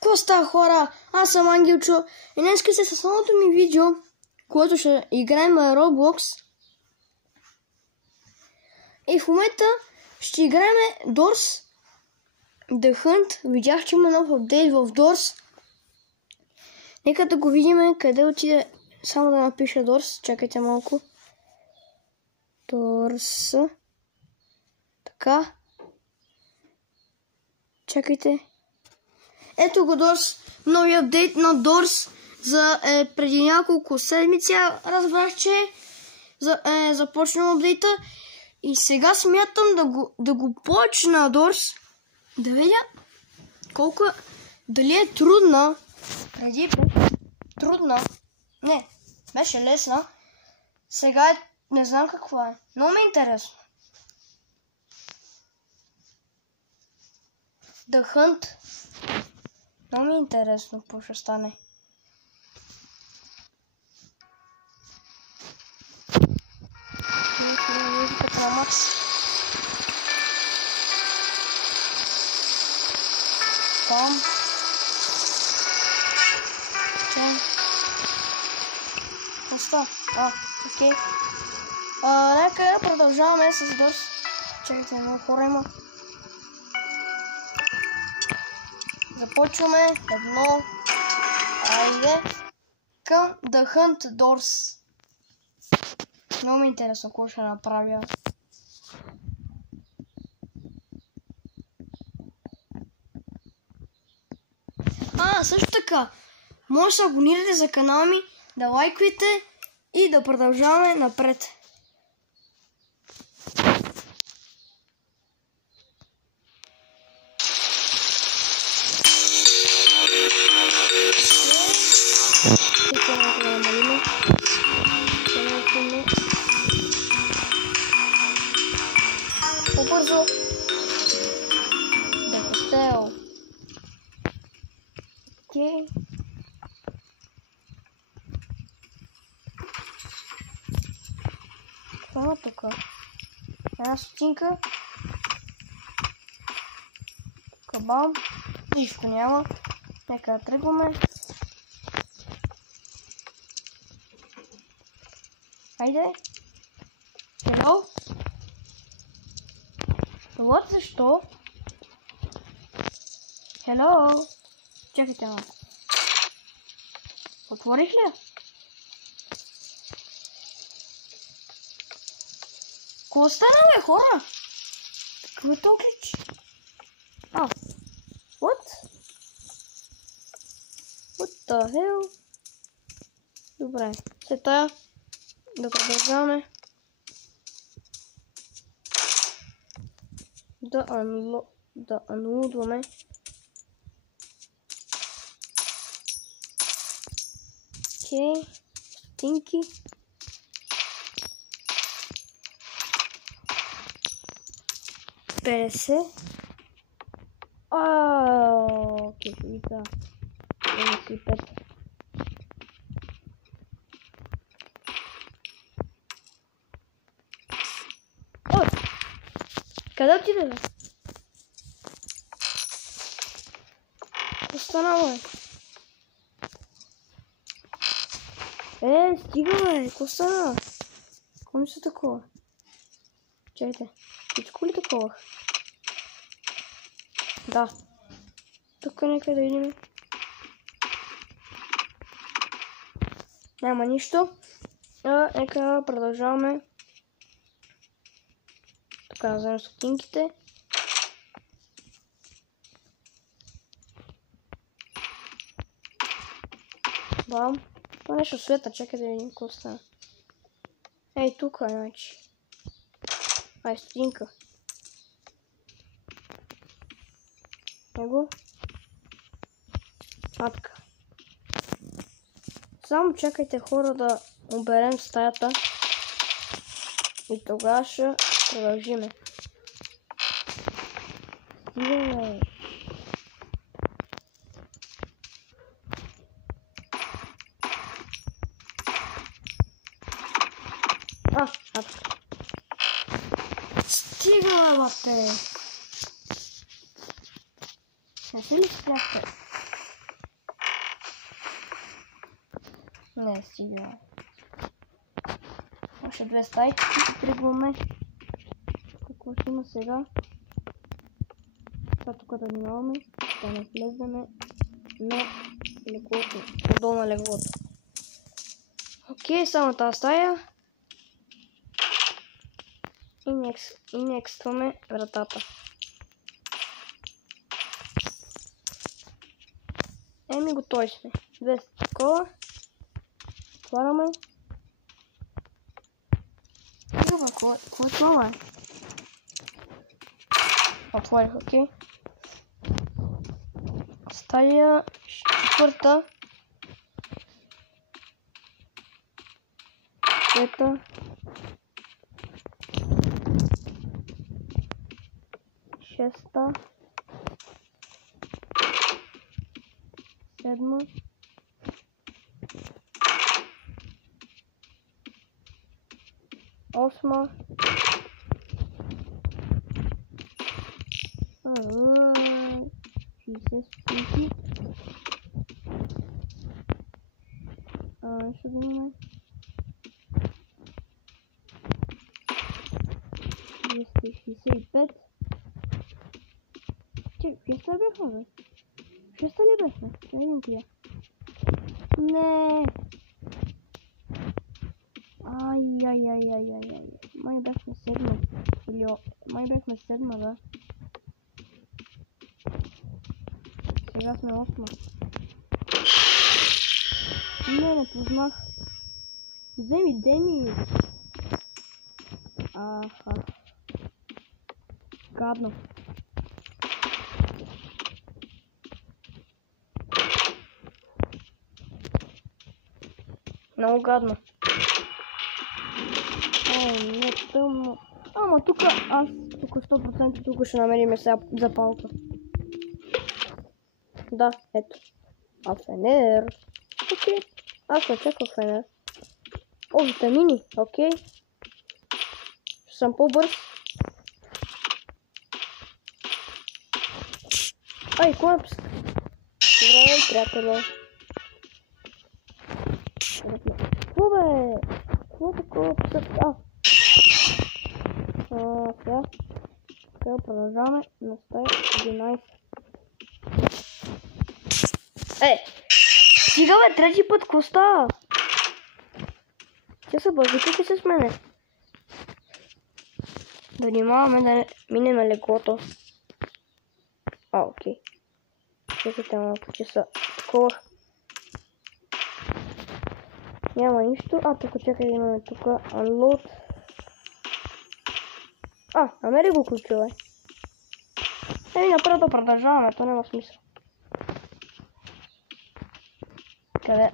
Какво става, хора? Аз съм Ангелчо и днес сте с новото ми видео, което ще играем на Roblox. И в момента ще играем Doors The Hunt. Видях, че има нов апдейт в Doors. Нека да го видим къде отиде. Само да напиша Doors. Чакайте малко. Doors. Така. Чакайте. Ето го Doors. Нови апдейт на Doors за преди няколко седмици. Разбрах, че започнем апдейта. И сега смятам да го почна Doors. Да видя колко дали е трудна. Преди трудна. Не, беше лесна. Сега не знам какво е. Много ми е интересно. The Hunt. Много ми е интересно какво ще стане. Музиката на Макс. Там. Оста. Окей. Нека продължаваме с Doors. Чакайте, много хора има. Започваме едно. Айде. Към The Hunt Doors. Много ми е интересно какво ще направя. Също така, може да се абонирате за канала ми, да лайквате и да продължаваме напред. По-бързо. Да хотел. Окей. Това тук. Една стотинка. Тук бам. Нищо няма. Нека да тръгваме. Хайде. Hello? What? Защо? Hello? Чакайте малко. Отворих ли? Какво стана, бе, хора? Какво е то клич? What? What the hell? Добре, след това да продължаваме. Да анлудваме. Окей, стотинки. Окей, вика. 55. Къде отиде, бе? Какво стана, бе? Стига, бе! Какво стана? Какво ми се такова? Чайте, всичко ли такова? Да. Тук нека да видим. Няма нищо. Нека продължаваме. Така, вземем стотинките. Бам. Това нещо света, чакай да видим какво става. Ей, тук е, значи. Стотинка. Него. Така. Само чакайте, хора, да оберем стаята. И тогава ще продължиме. Стига, бате! Не си ли спряхте? Не, стига. Още 2 стайки и тръгваме. Какво ще има сега? Сега тук да внимаваме, да не влезнеме на леглото, отдолу на леглото. Окей, само тази стая. И некстваме вратата. Еми, готови сме. 200 такова. Отваряме. Какво е това, Отворих, окей. Стая 4-та. 5-та. 6-та. 7-ма. 8-ма. 60 стотинки. Нещо да имаме. 265. Чек, 6-та бяхме, бе? 6-та ли бяхме? Да видим тия. Не. Ай. Май бяхме 7-ма. Или май бяхме 7-ма, да. Сега сме 8-ма. Не познах. Вземи Деми. Аха. Гадно. Много гадно. Не тъмно. Ама тук аз тук 100% тук ще намерим сега запалка. Да, ето. А фенер. Окей. Аз не чаках фенер. О, витамини. Окей. Ще съм по-бърз. Ай, клапс. Здравей, приятело. Какво бе? Какво такова писат? Сега. Сега продължаваме на стая 11. Стига бе, трети път, какво става? Че се бързите с мене. Да внимаваме да минем на леглото. Окей. Чекайте малко, че са такова. Няма нищо. Тук чакай, имаме тук unload. Намери го ключове. Направо да продължаваме, то няма смисъл. Къде?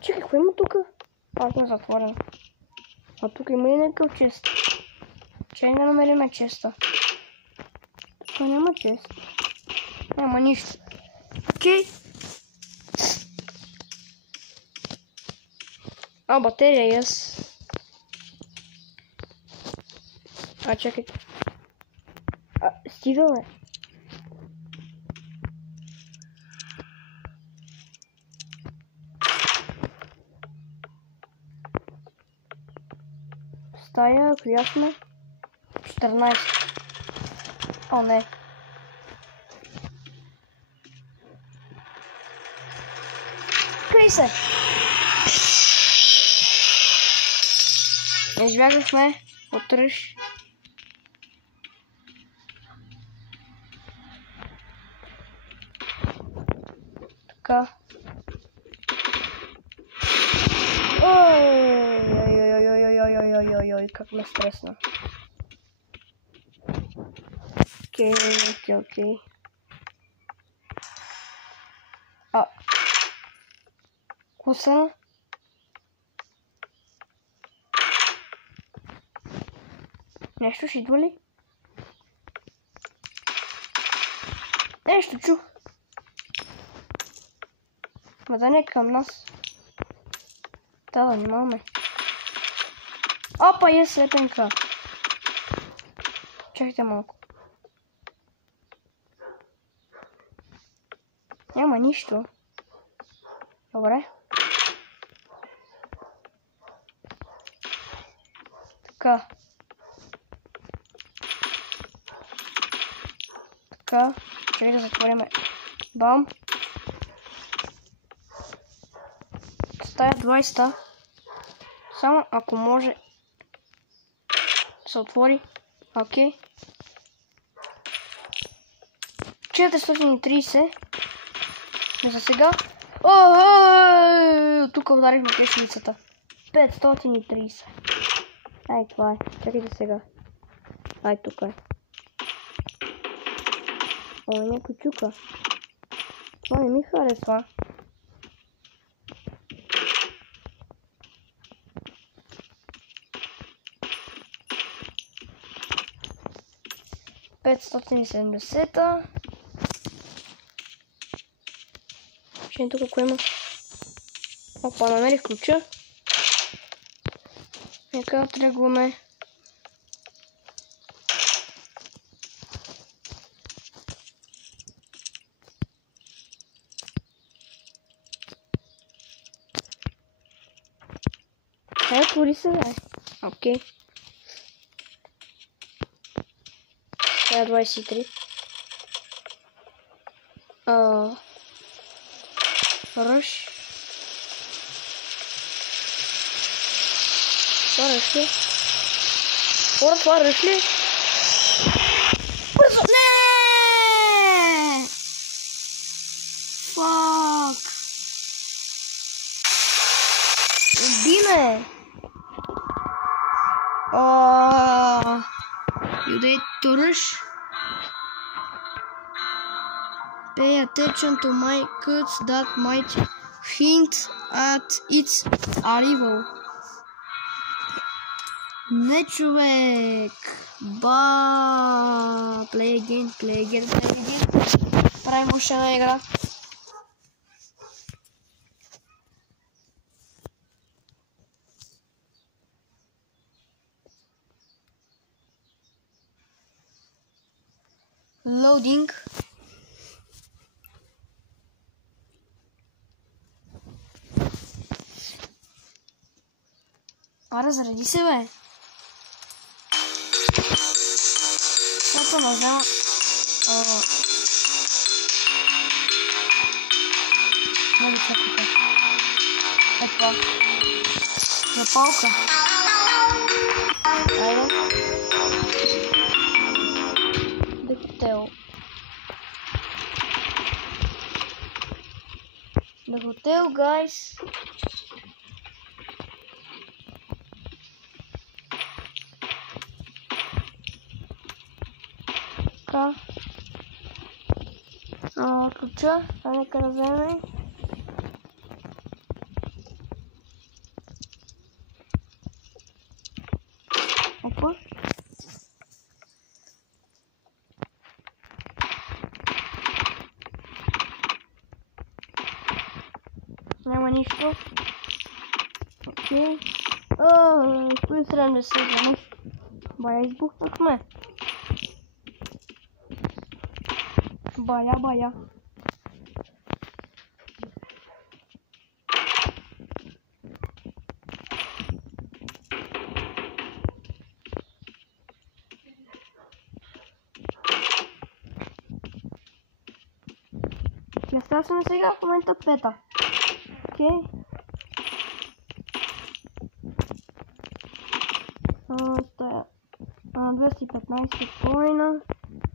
Чекай, какво има тук? Не затворено. Тук има ли някакъв чест? Чай да намериме честа. Тук няма чест. Няма нищо. Окей. Батерия, yes. Чакай. Стига, бе. Стая, коя сме? 14. О, не. Крий се! Избягахме от ръж. Така. Ой, как ме стресна. Окей. Куса. Нещо ще идва ли? Нещо чух. Ма да не към нас. Да внимаваме. Опа, е светенка. Чакайте малко. Няма нищо. Добре. Така. Така. Чакай да затвориме. Бам. Стая 20. Само ако може се отвори. Окей. 430. За сега. Тук ударихме кешницата. 530. Ай, това е. Чакайте сега. Ай, тук е. О, някой чука. Това не ми харесва. $570. Ще тук ако има. Опа, намерих ключа. Нека тръгваме. Отвори се, бе. Окей. 23. Ръш. Това ръш ли? Хора, това ръш ли? Бързо! Не! Фак! Уби ме! You did to rush. Pay attention to my cuts that might hint at its arrival. Не, човек! Play again. Правим още една игра. Loading. Разреди се, бе. Защото не знам. Нали чакайте. Е това. Запалка. Айде. The hotel, guys. Така. Ключа. Нека да вземе. Опа. Няма нищо. Окей. Стои 70. Бая избухнахме. Бая. Места сме сега в момента 5. Окей. Стая 215 коина.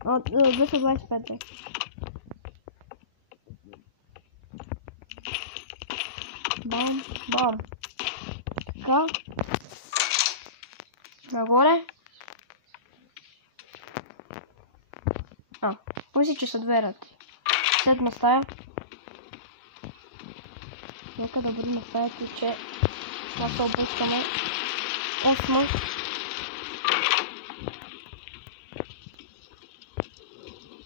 225. Бам. Така. Нагоре. Мисли, че са дверят. 7 стая. Нека да бъдем на стаята, че това се обръщаме. 8.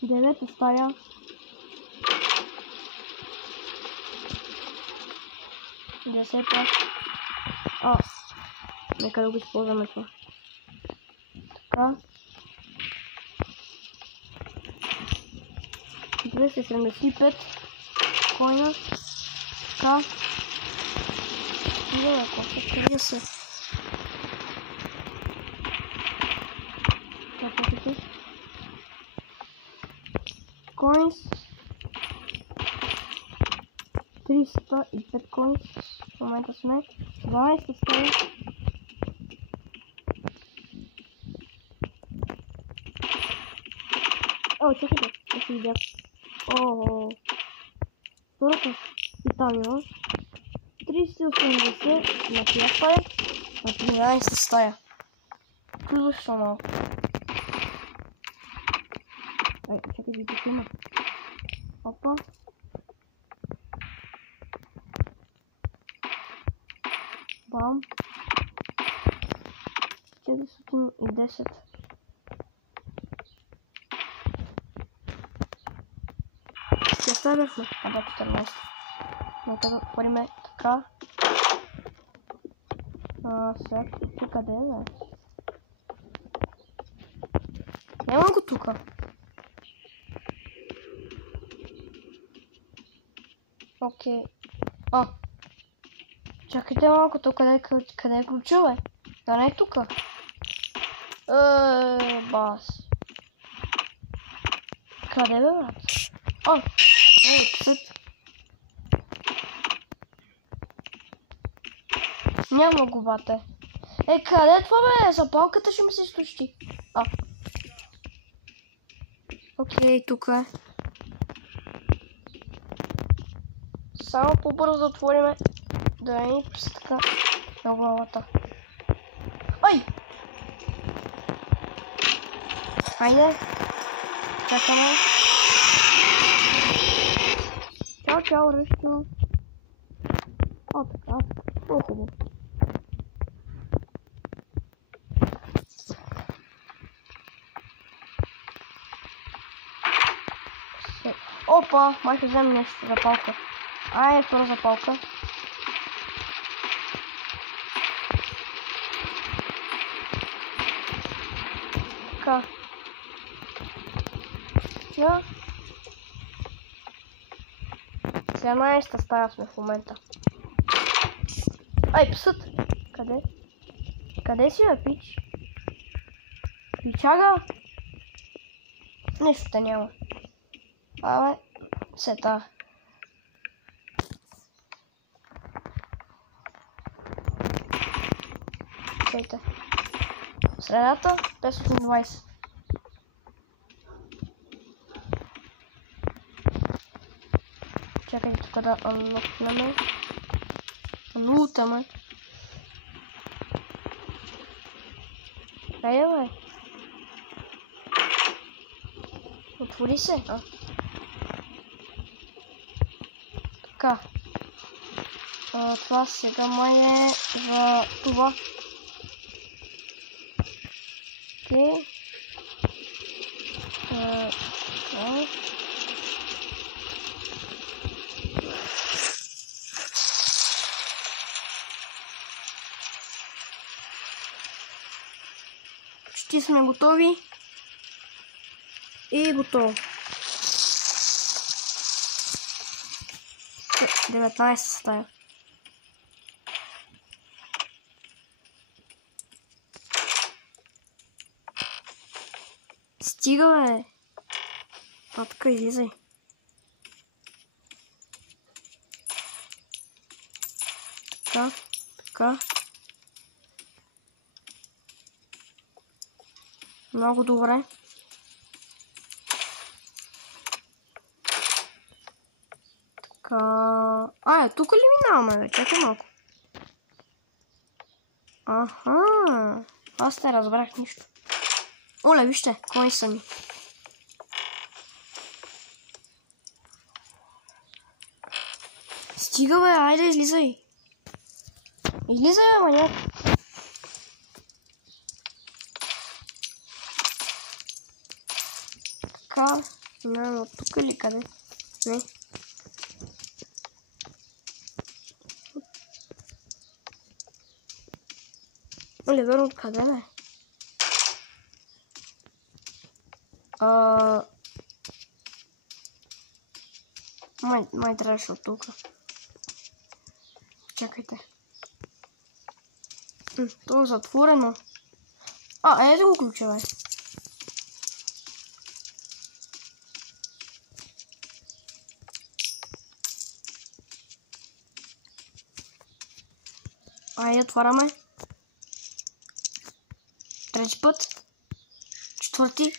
Девета стая. Десета. Нека да го използваме това. Така. 275 коина. Така. Идеме, кофе, 30. коинс. 305 коинс. В момента сме 12 стая. О, чакайте, да се видях. Втората Италия. 380 на тия стая. На 13 стая. Защо малко? Ай, чакай, да има. Опа. Бам. 410. Ще оставяхме. А да, 14. Нека да отворим така. Сега тук къде е, бе? Няма го тука. Окей. Чакайте малко, тук къде е ключа, бе? Да не е тука. Бас. Къде бе, брат? Псът. Няма го, бате. Къде е това, бе? Запалката ще ми се изтощи. Окей, тук е. Само по-бързо да отвориме. Да не ни писа така на главата. Ай! Хайде. Чакаме. Чао, ръщо. Така. Много хубаво. Опа, май ще вземем нещо запалка. Втора запалка. Така. Сега. 17-та стая сме в момента. Псът! Къде? Къде си, бе, пич? Пичага? Нищо те няма. Сета. Чейте. Средата 520. Чакайте тук да анлокнем. Лутаме. Хайде, бе. Отвори се. Така. Това сега май е за това. Окей. Почти сме готови. И готово. 19 стая. Стига, бе. Така излизай. Така. Много добре. Така. Тук ли минаваме, бе? Чакай малко. Аз не разбрах нищо. Оле, вижте, кои са ми. Стига, бе, айде, излизай. Излизай, бе, маняк. Така, от тук или къде? Не. Оле, верно, откъде, бе? Май трябваше от тук. Чакайте. То е затворено. Ето го ключа, бе. Айде, отваряме. Трети път. Четвърти.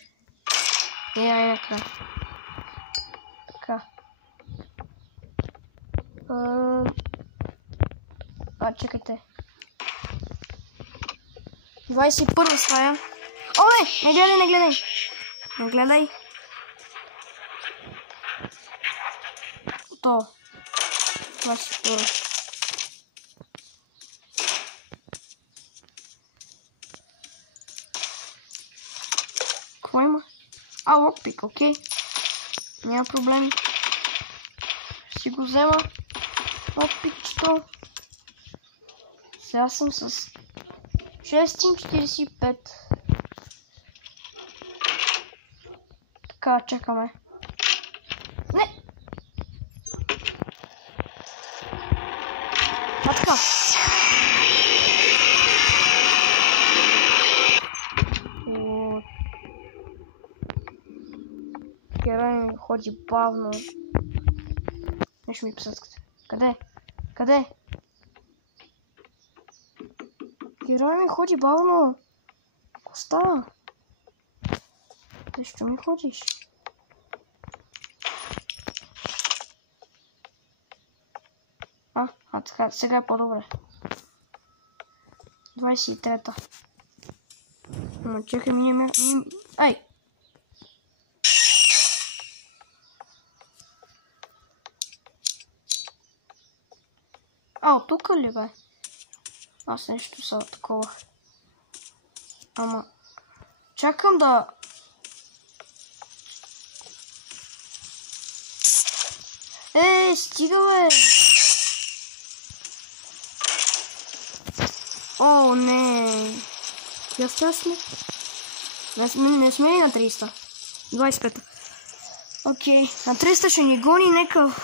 Ай, накрая. Така. Чекайте. 21 стая. О, не гледай, не гледай. Не гледай. То. 22. Какво има? Локпик, окей. Няма проблем. Ще си го взема. Локпикчето. Сега съм с 645. Така, чакаме. Не! Така. Герой ми ходи бавно. Нещо ми писатката. Къде? Къде? Герой ми ходи бавно. Какво става? Ти що ми ходиш? Така, сега е по-добре. 23-та. Чекай ми. Ай! Тук ли бе? Аз нещо са такова. Ама... Чакам да... Стига бе! О, не! Я сме? Не сме ли на 300? 25. Окей. На 300 ще ни гони нека...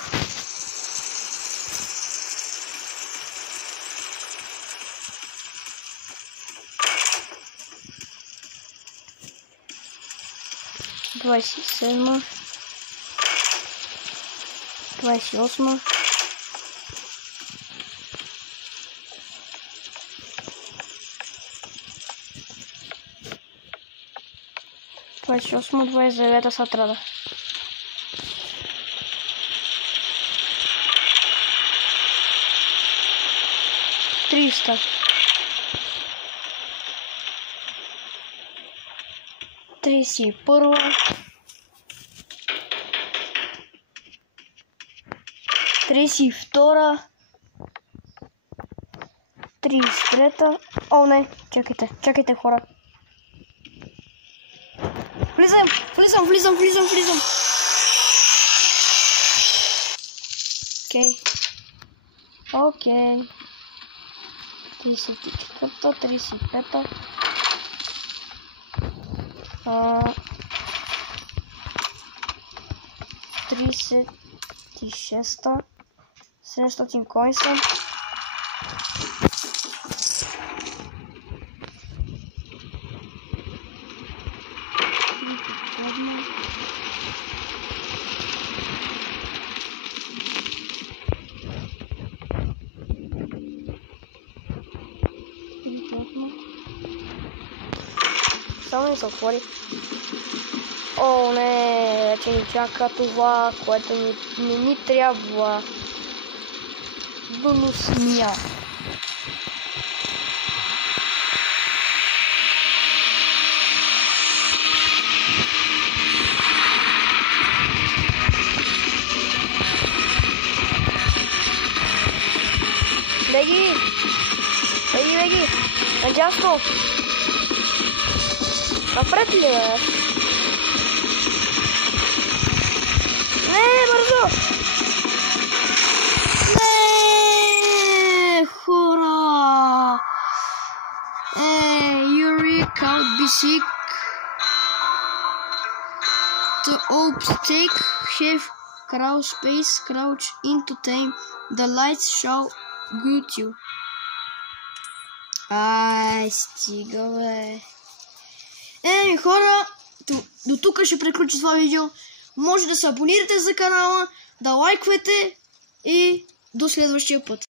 Двадесет седма. 28. 29 са трябва. Триста. 31. 32. 33. О, не, чакайте хора. Влизам. Окей. 34-та, 35-та. 36-та. 700 коинса. Само не се отвори. О, не, вече ни чака това, което не ни трябва. Бонусния. Беги! Надясно! Напред ли бе? Не, бързо! Не, хора! Yuri can't be sick. To overtake, have crawl space, crouch into time. The lights shall guide you. Стига бе. Хора, до тук ще приключи това видео. Може да се абонирате за канала, да лайквате и до следващия път.